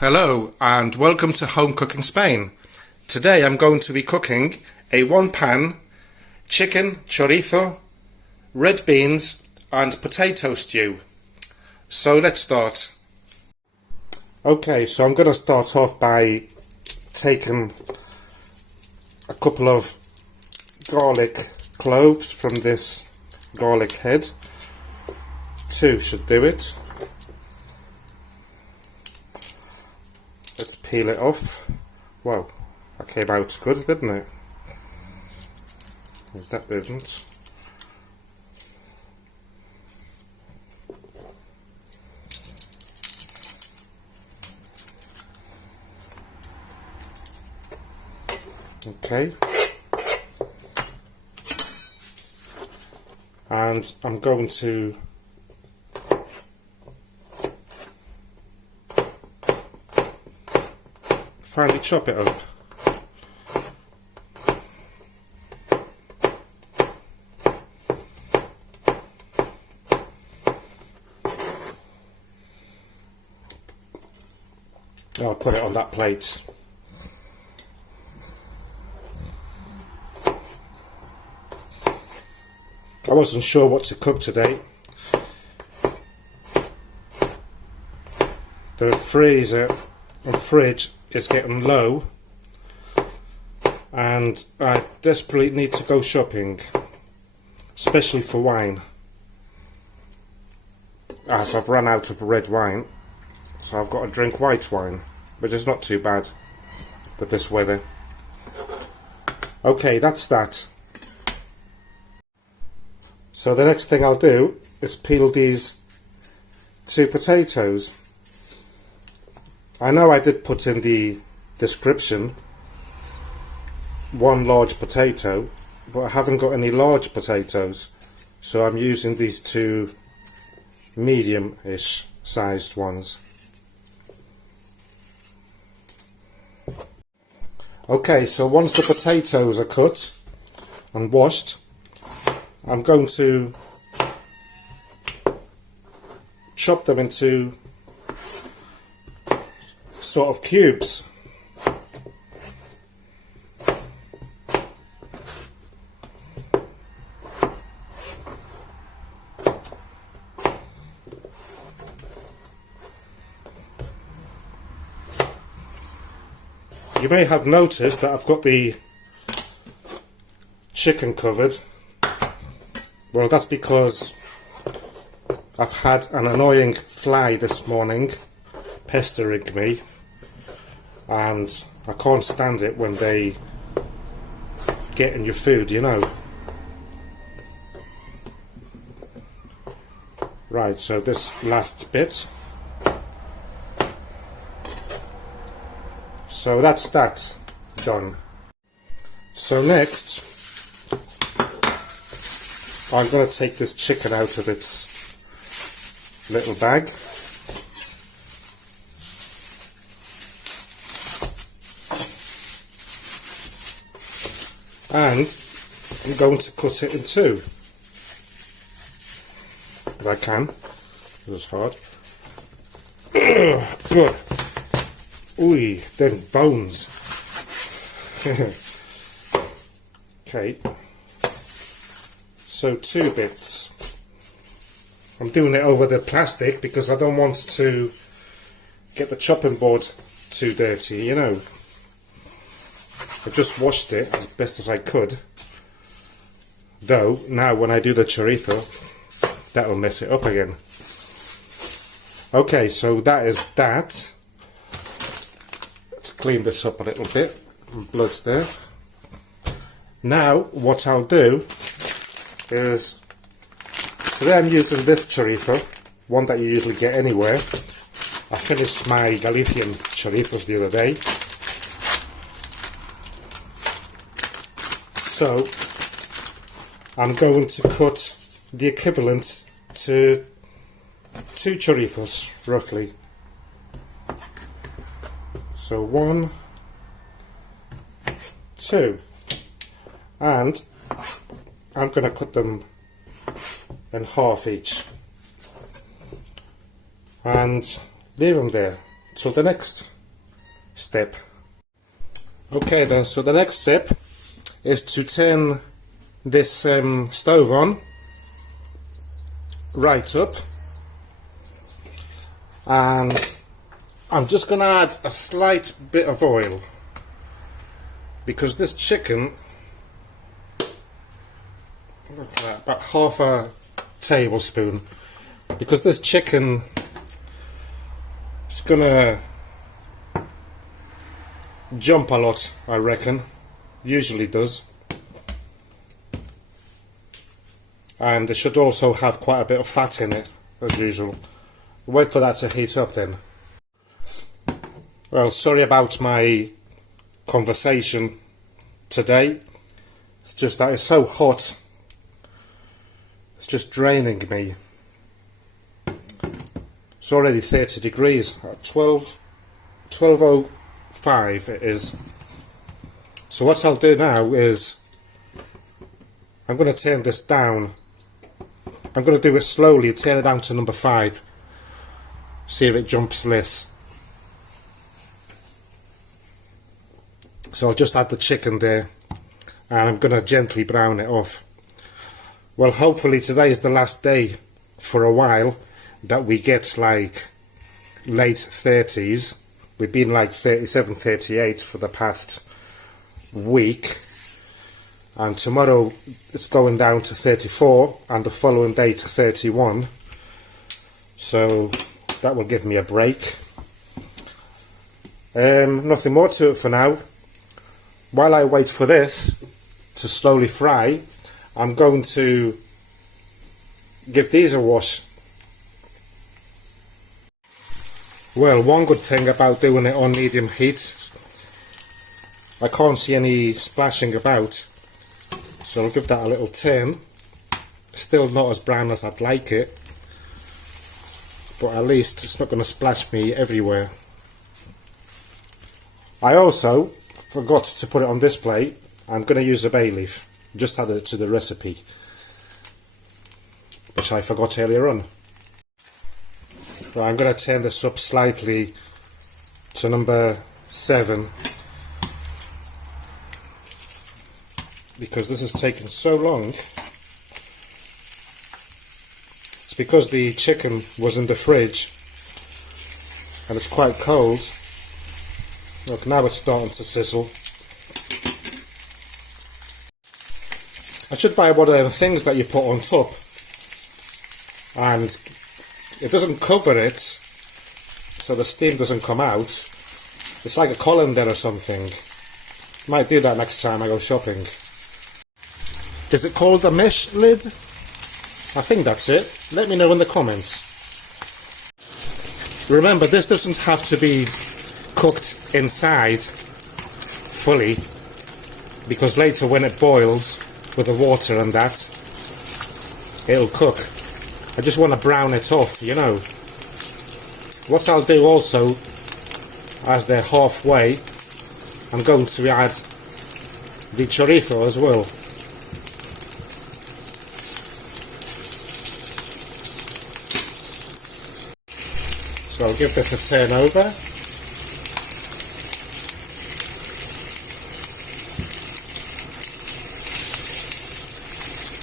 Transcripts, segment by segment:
Hello and welcome to Home Cooking Spain. Today I'm going to be cooking a one-pan chicken chorizo, red beans and potato stew. So let's start. Okay, so I'm going to start off by taking a couple of garlic cloves from this garlic head. 2 should do it. Let's peel it off. Wow, that came out good, didn't it? That didn't. Okay. And I'm going to finally chop it up. I'll put it on that plate. I wasn't sure what to cook today. The freezer and fridge is getting low and I desperately need to go shopping, especially for wine, as I've run out of red wine, so I've got to drink white wine, which is not too bad with this weather. Okay, that's that. So the next thing I'll do is peel these 2 potatoes. I know I did put in the description 1 large potato, but I haven't got any large potatoes, so I'm using these 2 medium-ish sized ones. Okay, so once the potatoes are cut and washed, I'm going to chop them into sort of cubes. You may have noticed that I've got the chicken covered. Well, that's because I've had an annoying fly this morning pestering me, and I can't stand it when they get in your food, you know. Right, so this last bit. So that's that done. So next I'm going to take this chicken out of its little bag. And I'm going to cut it in 2. If I can. This is hard. Ugh, good. Ooh, them bones. Okay. So 2 bits. I'm doing it over the plastic because I don't want to get the chopping board too dirty, you know. I just washed it as best as I could. Though, now when I do the chorizo, that'll mess it up again. Okay, so that is that. Let's clean this up a little bit. Blood's there. Now, what I'll do is, today I'm using this chorizo, one that you usually get anywhere. I finished my Galician chorizos the other day. So, I'm going to cut the equivalent to 2 chorizos, roughly. So 1, 2, and I'm going to cut them in half each and leave them there to the next step. Okay then, so the next step is to turn this stove on right up, and I'm just going to add a slight bit of oil, because this chicken, look at that, about half a tablespoon, because this chicken is going to jump a lot, I reckon, usually does, and it should also have quite a bit of fat in it as usual. Wait for that to heat up then. Well, sorry about my conversation today, it's just that it's so hot, it's just draining me. It's already 30 degrees at 12:05 it is. So what I'll do now is I'm going to turn this down. I'm going to do it slowly, turn it down to number 5, see if it jumps less. So I'll just add the chicken there, and I'm going to gently brown it off. Well, hopefully today is the last day for a while that we get like late 30s. We've been like 37, 38 for the past week, and tomorrow it's going down to 34 and the following day to 31, so that will give me a break. Nothing more to it for now. While I wait for this to slowly fry, I'm going to give these a wash. Well, one good thing about doing it on medium heat, I can't see any splashing about, so I'll give that a little turn. Still not as brown as I'd like it, but at least it's not going to splash me everywhere. I also forgot to put it on this plate. I'm going to use a bay leaf, just added it to the recipe, which I forgot earlier on. Right, I'm going to turn this up slightly to number 7, because this is taking so long. It's because the chicken was in the fridge and it's quite cold. Look, now it's starting to sizzle. I should buy one of them things that you put on top, and it doesn't cover it so the steam doesn't come out. It's like a colander or something. Might do that next time I go shopping. Is it called a mesh lid? I think that's it. Let me know in the comments. Remember, this doesn't have to be cooked inside fully, because later when it boils with the water and that, it'll cook. I just want to brown it off, you know. What I'll do also, as they're halfway, I'm going to add the chorizo as well. So I'll give this a turn over.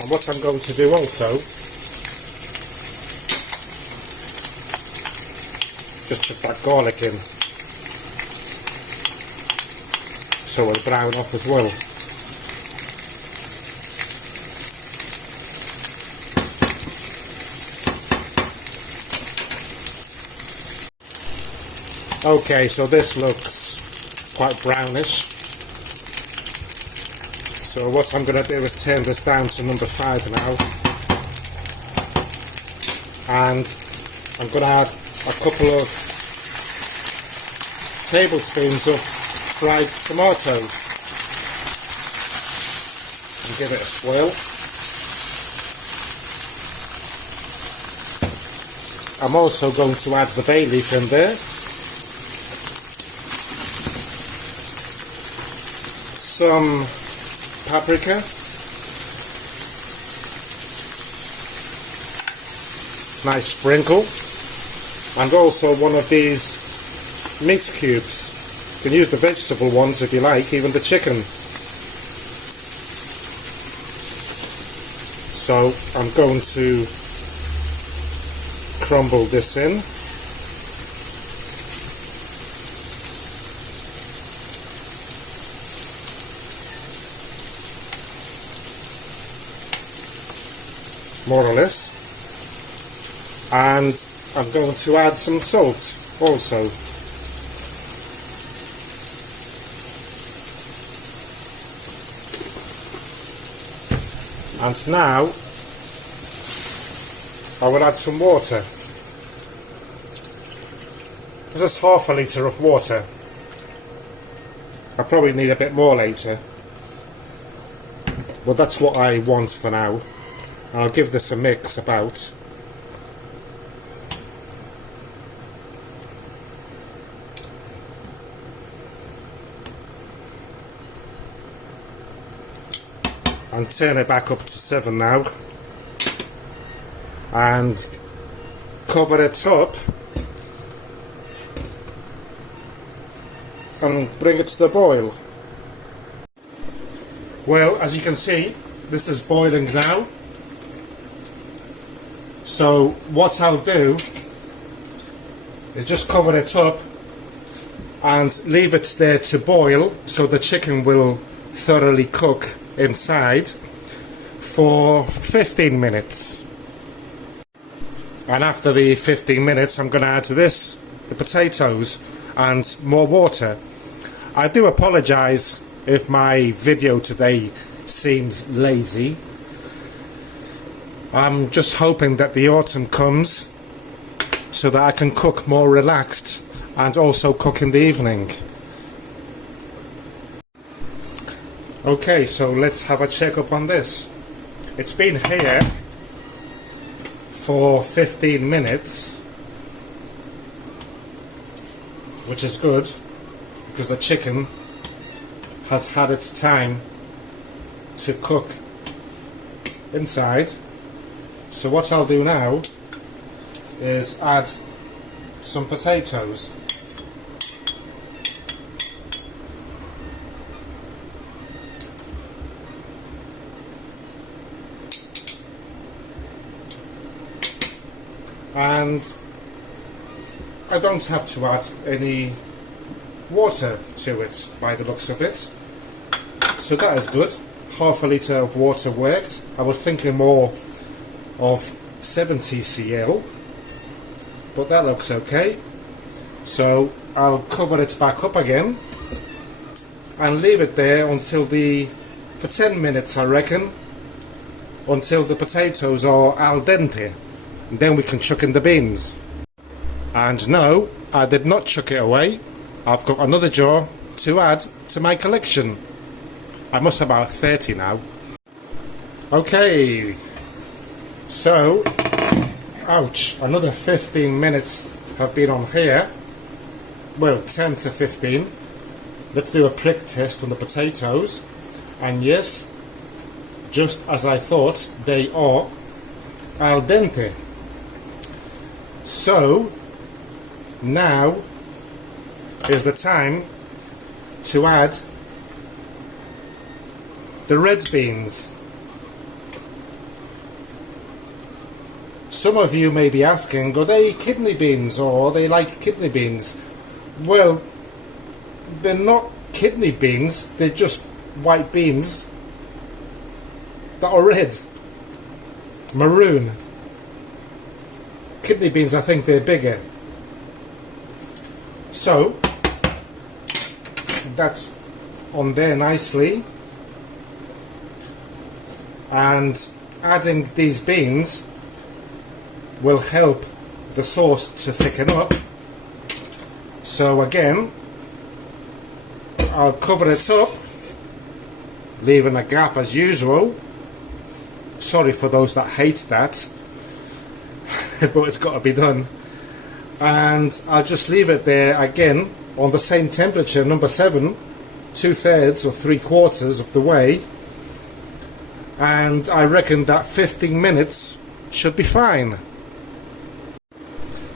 And what I'm going to do also, just chuck that garlic in, so it'll brown off as well. Okay, so this looks quite brownish. So what I'm going to do is turn this down to number 5 now, and I'm going to add a couple of tablespoons of fried tomato and give it a swirl. I'm also going to add the bay leaf in there, some paprika, nice sprinkle, and also one of these meat cubes. You can use the vegetable ones if you like, even the chicken. So I'm going to crumble this in. More or less. And I'm going to add some salt also. And now I will add some water. This is half a litre of water. I probably need a bit more later, but that's what I want for now. I'll give this a mix about. And turn it back up to 7 now. And cover it up. And bring it to the boil. Well, as you can see, this is boiling now. So what I'll do is just cover it up and leave it there to boil so the chicken will thoroughly cook inside for 15 minutes. And after the 15 minutes I'm going to add this, the potatoes, and more water. I do apologise if my video today seems lazy. I'm just hoping that the autumn comes so that I can cook more relaxed and also cook in the evening. Okay, so let's have a check up on this. It's been here for 15 minutes, which is good because the chicken has had its time to cook inside. So what I'll do now is add some potatoes. And I don't have to add any water to it by the looks of it. So that is good. Half a litre of water worked. I was thinking more of 70 cl, but that looks okay. So I'll cover it back up again and leave it there until for 10 minutes I reckon, until the potatoes are al dente, and then we can chuck in the beans. And no, I did not chuck it away. I've got another jar to add to my collection. I must have about 30 now. Okay, so, ouch, another 15 minutes have been on here. Well, 10 to 15. Let's do a prick test on the potatoes. And yes, just as I thought, they are al dente. So, now is the time to add the red beans. Some of you may be asking, are they kidney beans or are they like kidney beans? Well, they're not kidney beans, they're just white beans that are red, maroon. Kidney beans, I think they're bigger. So, that's on there nicely. And adding these beans will help the sauce to thicken up. So again, I'll cover it up, leaving a gap as usual. Sorry for those that hate that, but it's got to be done. And I'll just leave it there again on the same temperature, number 7, 2/3 or 3/4 of the way. And I reckon that 15 minutes should be fine.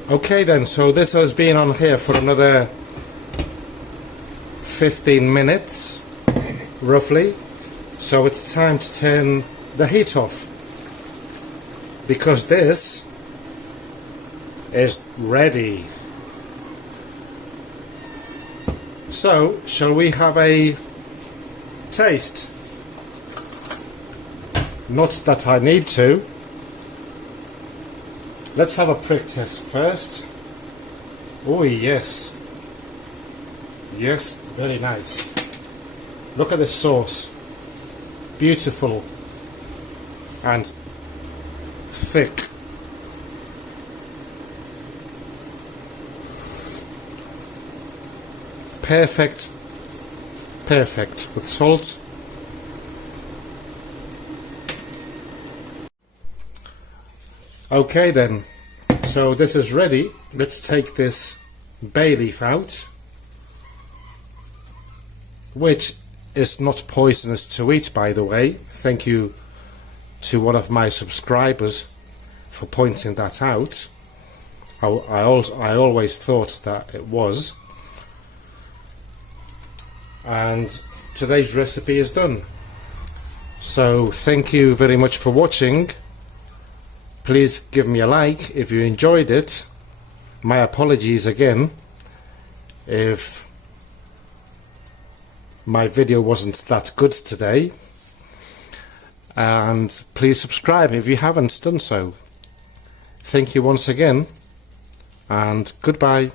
Okay then, so this has been on here for another 15 minutes roughly, so it's time to turn the heat off, because this is ready. So shall we have a taste? Not that I need to. Let's have a prick test first. Oh yes. Yes, very nice. Look at this sauce. Beautiful and thick. Perfect. Perfect. With salt. Okay then. So this is ready. Let's take this bay leaf out, which is not poisonous to eat, by the way. Thank you to one of my subscribers for pointing that out. I always thought that it was. And today's recipe is done. So thank you very much for watching. Please give me a like if you enjoyed it. My apologies again if my video wasn't that good today, and please subscribe if you haven't done so. Thank you once again, and goodbye.